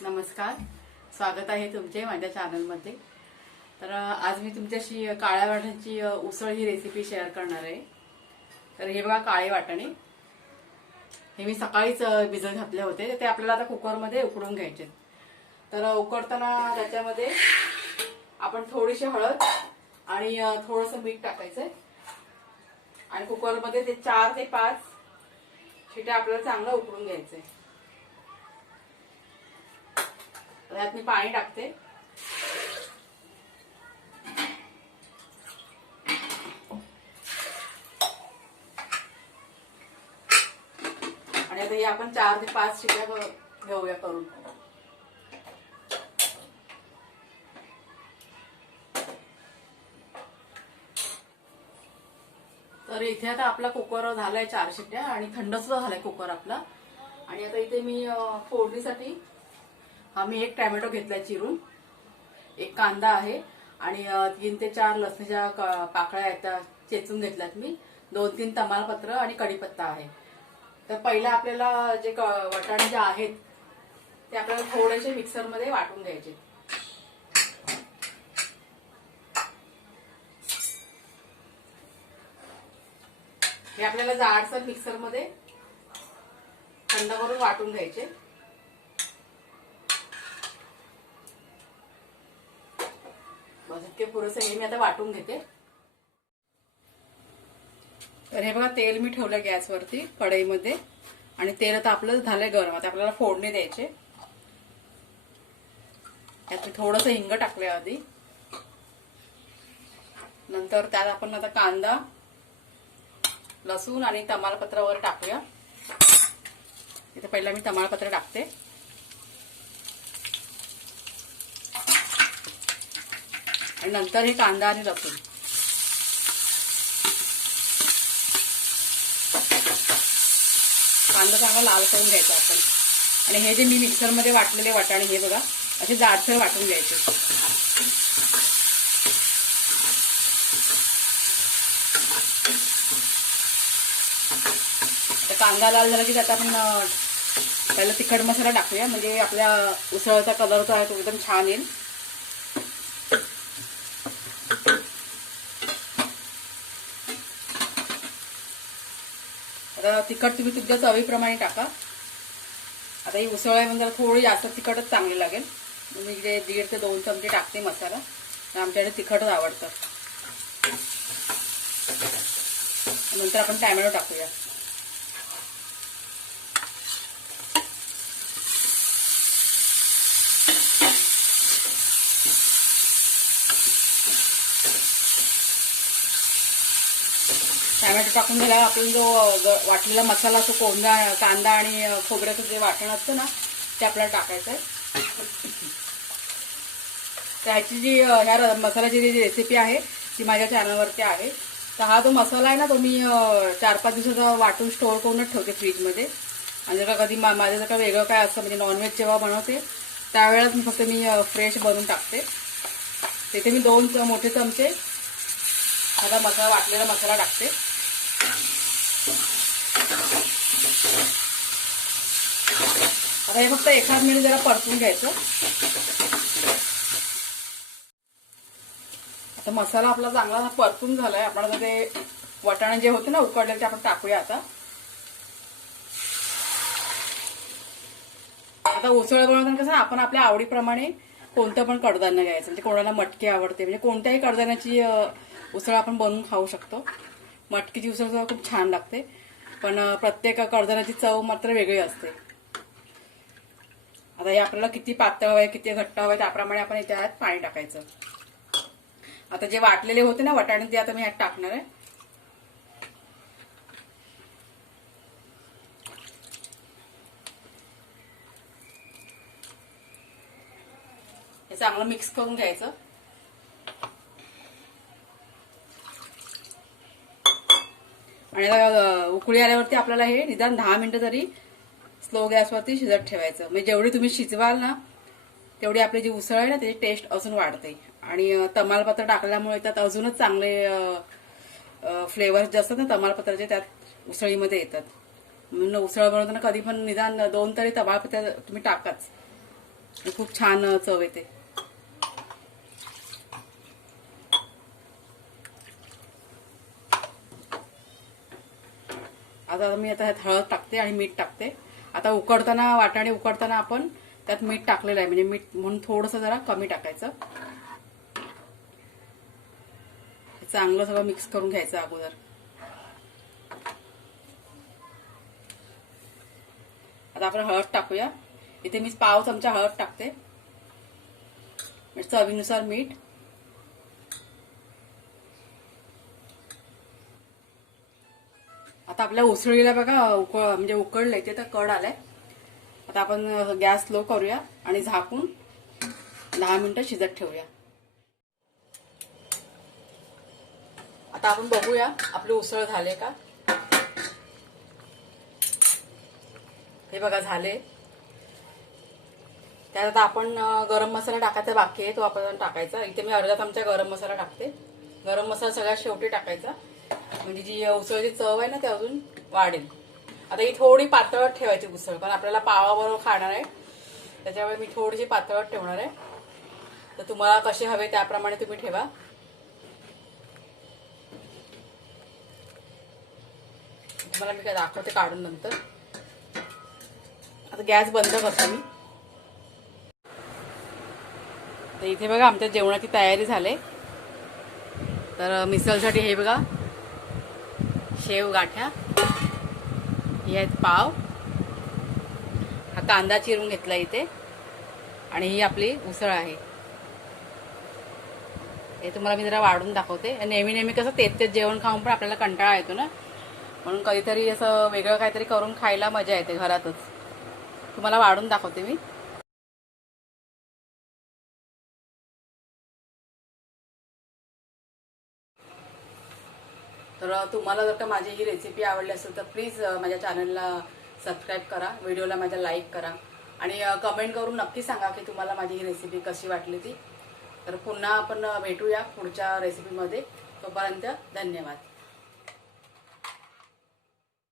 नमस्कार, स्वागत आहे तुमचे माझ्या चॅनलमध्ये। तर आज मी तुमच्याशी काळ्या वाटाण्याची उसळ ही रेसिपी शेअर करणार आहे। तर हे बघा काळे वाटाणे, हे मी सकाळीच भिजत घातले होते। ते आपल्याला आता कुकरमध्ये उकडून घ्यायचे। तर उकडताना त्याच्यामध्ये आपण थोडीशी हळद आणि थोडंसं मीठ टाकायचंय आणि कुकरमध्ये ते 4 ते 5 शिट्या आपल्याला चांगलं उकडून घ्यायचंय। यात मी पाणी टाकते आणि आता हे आपण 4 ते 5 शिट्या घेऊया करून। तर इथे आता आपला कुकर झालाय 4 शिट्या आणि थंड सुद्धा झालाय कुकर आपला। आणि आता इथे मी फोडणीसाठी मी एक टोमॅटो घेतलाय चिरून, एक कांदा आहे आणि 3 ते 4 लसणाच्या पाकळ्या आहेत चेचून घेतल्यात मी, 2-3 तमालपत्र आणि कढीपत्ता आहे। तर पहिला आपल्याला जे वाटाणे जे आहेत ते आपल्याला थोडेसे मिक्सर मध्ये वाटून घ्यायचे। हे आपल्याला जाडसर मिक्सर मध्ये थंड करून वाटून घ्यायचे। बस इतके पुरेसे हे मी आता वाटून घेते। तर हे बघा तेल मी ठेवलं गॅसवरती कढईमध्ये आणि तेल आता आपलं झालंय गरम। आता आपल्याला फोडणी द्यायचे। यात मी थोडंसं हिंग टाकले आधी, नंतर त्यात आपण आता कांदा, लसूण आणि तमालपत्र वगैरे टाकूया। इथे पहिला मी तमालपत्र टाकते आणि नंतर हे कांदा आणि लसूण। कांदा चांगला लाल करून घ्यायचा आपण। आणि हे जे मी मिक्सर मध्ये वाटलेले वाटाणे हे बघा असे जाडसर वाटून घ्यायचे। आता कांदा लाल झाला की त्यात आपण पहिला तिखट मसाला टाकूया, म्हणजे आपल्या उसळचा कलर जो आहे तो एकदम छान येईल। आता तिखट तुम्ही तुमच्या चवीप्रमाणे टाका। आता ही उसळ आहे म्हणजे थोडी जास्त तिखटच चांगली लागेल। मी इकडे 1.5 ते 2 चमचे टाकते मसाला, आमच्याकडे तिखटच आवडतं। नंतर आपण टोमॅटो टाकूया। टोमॅटो टाकून झाला आपण जो वाटलेला मसाला असतो कांदा आणि खोबऱ्याचं जे वाटण असतं ना ते आपल्याला टाकायचं आहे। त्याची जी ह्या मसाल्याची जी रेसिपी आहे ती माझ्या चॅनलवरती आहे। तर हा जो मसाला आहे ना तो मी 4-5 दिवसाचा वाटून स्टोअर करूनच ठेवते फ्रीजमध्ये। आणि जर का कधी माझं जर का वेगळं काय असतं म्हणजे नॉनव्हेज जेव्हा बनवते त्यावेळेस मी फक्त फ्रेश बनवून टाकते। तिथे मी 2 मोठे चमचे आता मसाला वाटलेला मसाला टाकते। आता हे फक्त 1 मिनिट जरा परतून घ्यायचं। आता मसाला आपला चांगला परतून झालाय। आपण आता ते वाटाणे जे होते ना उकडलेले ते आपण टाकूया आता। आता उसळ बनवताना कसं आपण आपल्या आवडीप्रमाणे कोणतं पण कडधान्य घ्यायचं, म्हणजे कोणाला मटकी आवडते म्हणजे कोणत्याही कडधान्याची उसळ आपण बनवून खाऊ शकतो। मटकीची उसळ सुद्धा खूप छान लागते, पण प्रत्येक कडधान्याची चव मात्र वेगळी असते। आता हे आपल्याला किती पातळ हवंय किती घट्ट हवंय त्याप्रमाणे आपण यात पाणी टाकायचं। आता जे वाटलेले होते ना वाटाणे ते आता मी यात टाकणार आहे। हे चांगलं मिक्स करून घ्यायचं। आणि उकळी आल्यावरती आपल्याला हे निदान 10 मिनिटं तरी स्लो गॅसवरती शिजत ठेवायचं। म्हणजे जेवढी तुम्ही शिजवाल ना तेवढी आपली जी उसळ आहे ना त्याची टेस्ट अजून वाढते। आणि तमालपत्र टाकल्यामुळे त्यात अजूनच चांगले फ्लेवर्स जे असतात ना तमालपत्राचे त्यात उसळीमध्ये येतात। म्हणून उसळ बनवताना कधी पण निदान 2 तरी तमालपत्र तुम्ही टाकाच। खूप छान चव येते. आता मी ह्यात हळद टाकते आणि मीठ टाकते. आता उकडताना वाटाणे उकडताना आपण त्यात मीठ टाकलेलं आहे, म्हणजे मीठ म्हणून थोडंसं जरा कमी टाकायचं. चांगलं सगळं मिक्स करून घ्यायचं अगोदर. आता आपण हळद टाकूया. इथे मी पाव चमचा हळद टाकते, चवीनुसार मीठ. आता आपल्या उसळीला बघा म्हणजे उकळलंय ते, तर कड आलाय. आता आपण गॅस स्लो करूया आणि झाकून 10 मिनिटं शिजत ठेवूया. आता आपण बघूया आपली उसळ झाले का. हे बघा झाले. त्यात आता आपण गरम मसाला टाकायचा बाकी आहे, तो आपण टाकायचा. इथे मी अर्धा चमचा गरम मसाला टाकते. गरम मसाला सगळ्यात शेवटी टाकायचा, म्हणजे जी उसळची चव आहे ना ते अजून वाढेल. आता ही थोडी पातळ ठेवायची उसळ, कारण आपल्याला पावाबरोबर खाणार आहे, त्याच्यामुळे मी थोडीशी पातळ ठेवणार आहे. तर तुम्हाला कसे हवे त्याप्रमाणे तुम्ही ठेवा. तुम्हाला मी काय दाखवते काढून नंतर. आता गॅस बंद करतो मी. तर इथे बघा आमच्या जेवणाची तयारी झाली. तर मिसळसाठी हे बघा शेव गाठ्या, हे आहेत पाव, हा कांदा चिरून घेतला इथे, आणि ही आपली उसळ आहे. हे तुम्हाला मी जरा वाढून दाखवते. नेहमी नेहमी कसं तेच जेवण खाऊन पण आपल्याला कंटाळा येतो ना, म्हणून कधीतरी असं वेगळं काहीतरी करून खायला मजा येते घरातच. तुम्हाला वाढून दाखवते मी. तर तुम्हाला जर का माझी ही रेसिपी आवडली असेल तर प्लीज माझ्या चॅनलला सबस्क्राईब करा, व्हिडिओला माझ्या लाईक करा, आणि कमेंट करून नक्की सांगा की तुम्हाला माझी ही रेसिपी कशी वाटली ती. तर पुन्हा आपण भेटूया पुढच्या रेसिपीमध्ये. तोपर्यंत धन्यवाद.